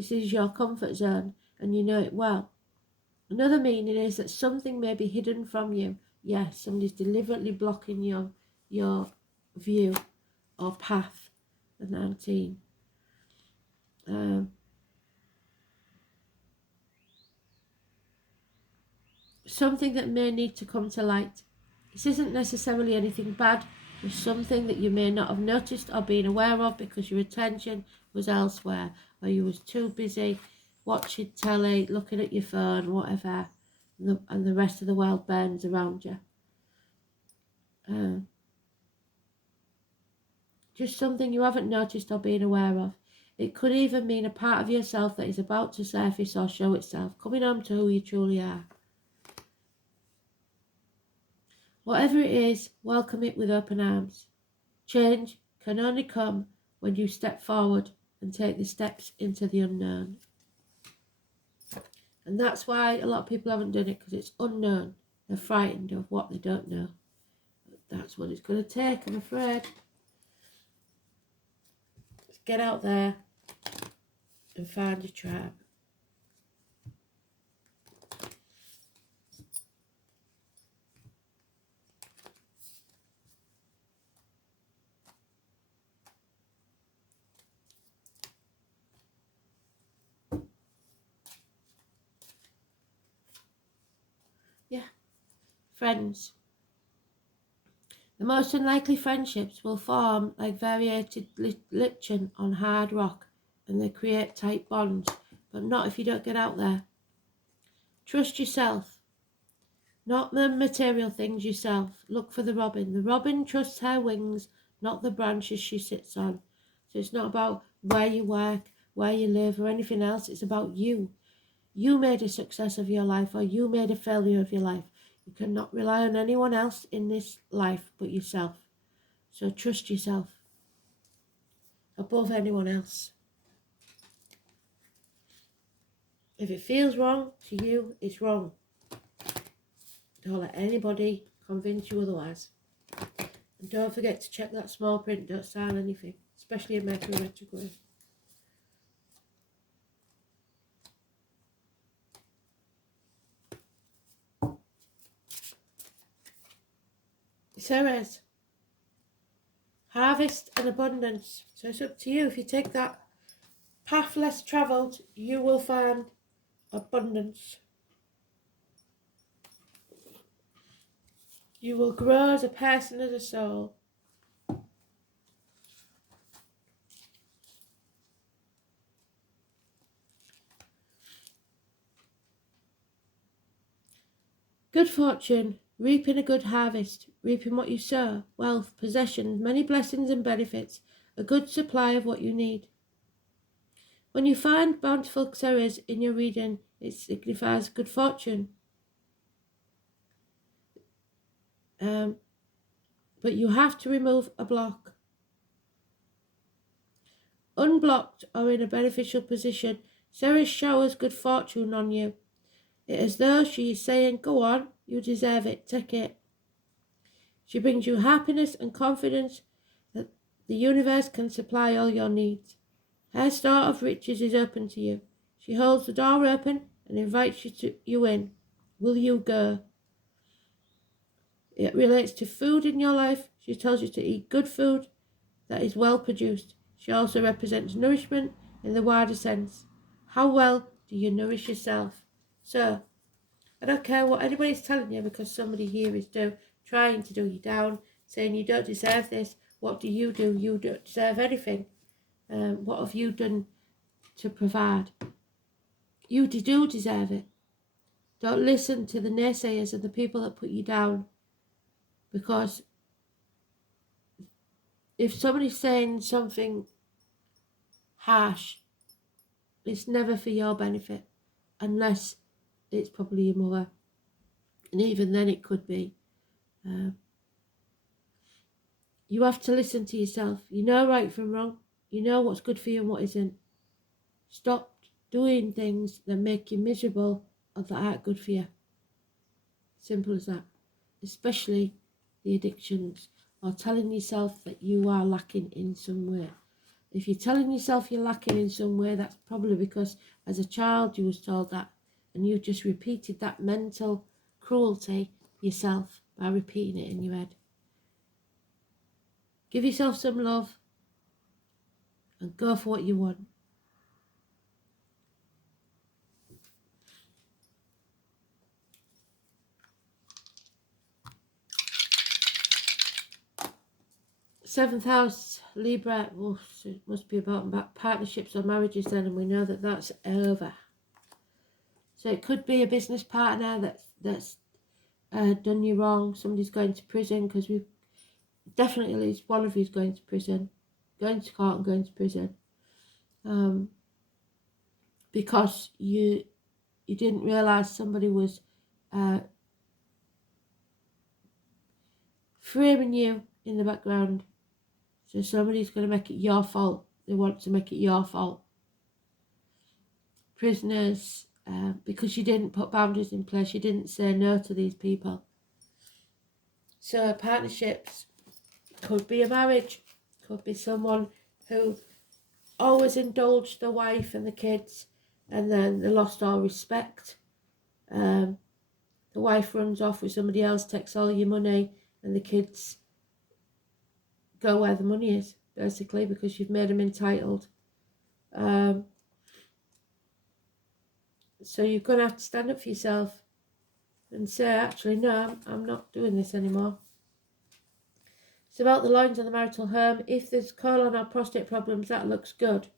This is your comfort zone and you know it well. Another meaning is that something may be hidden from you. Yes, somebody's deliberately blocking your view or path. The 19. Something that may need to come to light. This isn't necessarily anything bad. It's something that you may not have noticed or been aware of because your attention was elsewhere, or you was too busy watching telly, looking at your phone, whatever, and the rest of the world burns around you. Just something you haven't noticed or been aware of. It could even mean a part of yourself that is about to surface or show itself, coming home to who you truly are. Whatever it is, welcome it with open arms. Change can only come when you step forward and take the steps into the unknown. And that's why a lot of people haven't done it, because it's unknown. They're frightened of what they don't know. But that's what it's going to take, I'm afraid. Let's get out there and find your tribe. Yeah, friends. The most unlikely friendships will form like variated lichen on hard rock, and they create tight bonds, but not if you don't get out there. Trust yourself, not the material things, yourself. Look for the robin. The robin trusts her wings, not the branches she sits on. So it's not about where you work, where you live, or anything else. It's about you. You made a success of your life, or you made a failure of your life. You cannot rely on anyone else in this life but yourself. So trust yourself above anyone else. If it feels wrong to you, it's wrong. Don't let anybody convince you otherwise. And don't forget to check that small print. Don't sign anything, especially in Mercury retrograde. Ceres, harvest and abundance. So it's up to you. If you take that path less travelled, you will find abundance. You will grow as a person, as a soul. Good fortune, reaping a good harvest, reaping what you sow, wealth, possessions, many blessings and benefits, a good supply of what you need. When you find bountiful Ceres in your reading, it signifies good fortune. But you have to remove a block. Unblocked or in a beneficial position, Ceres showers good fortune on you. It is as though she is saying, go on, you deserve it, take it. She brings you happiness and confidence that the universe can supply all your needs. Her store of riches is open to you. She holds the door open and invites you in. Will you go? It relates to food in your life. She tells you to eat good food that is well produced. She also represents nourishment in the wider sense. How well do you nourish yourself? So, I don't care what anybody's telling you, because somebody here is trying to do you down, saying you don't deserve this. What do? You don't deserve anything. What have you done to provide? You do deserve it. Don't listen to the naysayers and the people that put you down, because if somebody's saying something harsh, it's never for your benefit, unless it's probably your mother, and even then it could be. You have to listen to yourself. You know right from wrong. You know what's good for you and what isn't. Stop doing things that make you miserable or that aren't good for you. Simple as that. Especially the addictions, or telling yourself that you are lacking in some way. If you're telling yourself you're lacking in some way, that's probably because as a child you was told that, and you've just repeated that mental cruelty yourself by repeating it in your head. Give yourself some love and go for what you want. Seventh house, Libra, so it must be about partnerships or marriages then, and we know that that's over. So it could be a business partner that's done you wrong. Somebody's going to prison, because we've definitely at least one of you is going to prison, going to court and going to prison, because you didn't realise somebody was framing you in the background. So somebody's going to make it your fault. They want to make it your fault. Prisoners, because you didn't put boundaries in place. You didn't say no to these people. So partnerships could be a marriage. Could be someone who always indulged the wife and the kids, and then they lost all respect. The wife runs off with somebody else, takes all your money, and the kids go where the money is, basically, because you've made them entitled. So you're going to have to stand up for yourself and say, actually, no, I'm not doing this anymore. It's about the lines of the marital home. If there's colon or prostate problems, that looks good.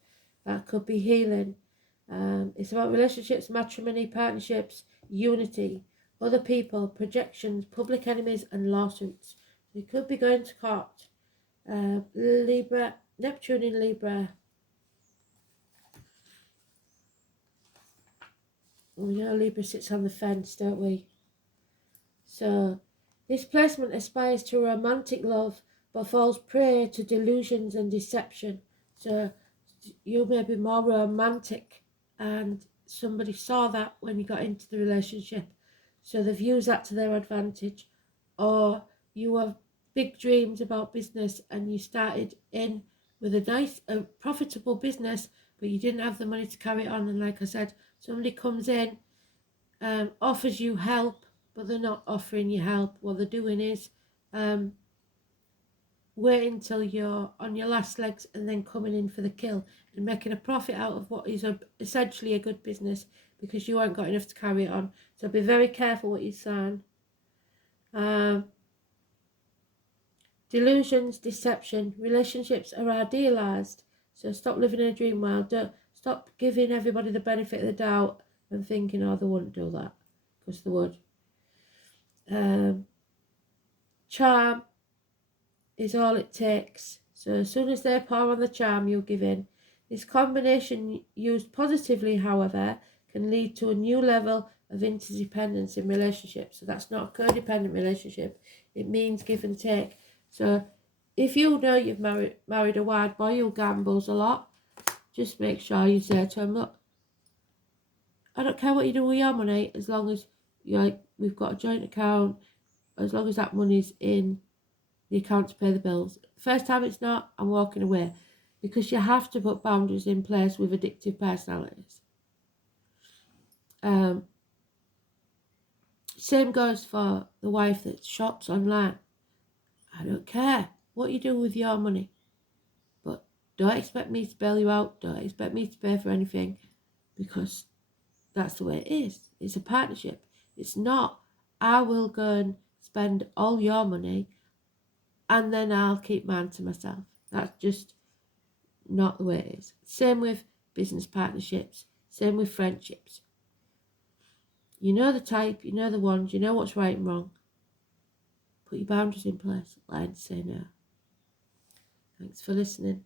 That could be healing. It's about relationships, matrimony, partnerships, unity, other people, projections, public enemies, and lawsuits. You could be going to court. Libra, Neptune in Libra. We know Libra sits on the fence, don't we? So this placement aspires to romantic love, but falls prey to delusions and deception. So you may be more romantic, and somebody saw that when you got into the relationship, so they've used that to their advantage. Or you have big dreams about business, and you started in with a profitable business, but you didn't have the money to carry it on. And like I said, somebody comes in, offers you help, but they're not offering you help. What they're doing is waiting until you're on your last legs and then coming in for the kill and making a profit out of what is essentially a good business, because you haven't got enough to carry it on. So be very careful what you sign. Delusions, deception, relationships are idealised. So stop living in a dream world. Don't stop giving everybody the benefit of the doubt and thinking, oh, they wouldn't do that, because they would. Charm is all it takes. So as soon as they pour on the charm, you'll give in. This combination, used positively, however, can lead to a new level of interdependence in relationships. So that's not a codependent relationship. It means give and take. So if you know you've married a wild boy who gambles a lot, just make sure you say to him, look, I don't care what you do with your money, as long as we've got a joint account, as long as that money's in the account to pay the bills. First time it's not, I'm walking away, because you have to put boundaries in place with addictive personalities. Same goes for the wife that shops online. I don't care what you do with your money, but don't expect me to bail you out. Don't expect me to pay for anything, because that's the way it is. It's a partnership. It's not, I will go and spend all your money and then I'll keep mine to myself. That's just not the way it is. Same with business partnerships. Same with friendships. You know the type, you know the ones, you know what's right and wrong. Put your boundaries in place. Learn to say no. Thanks for listening.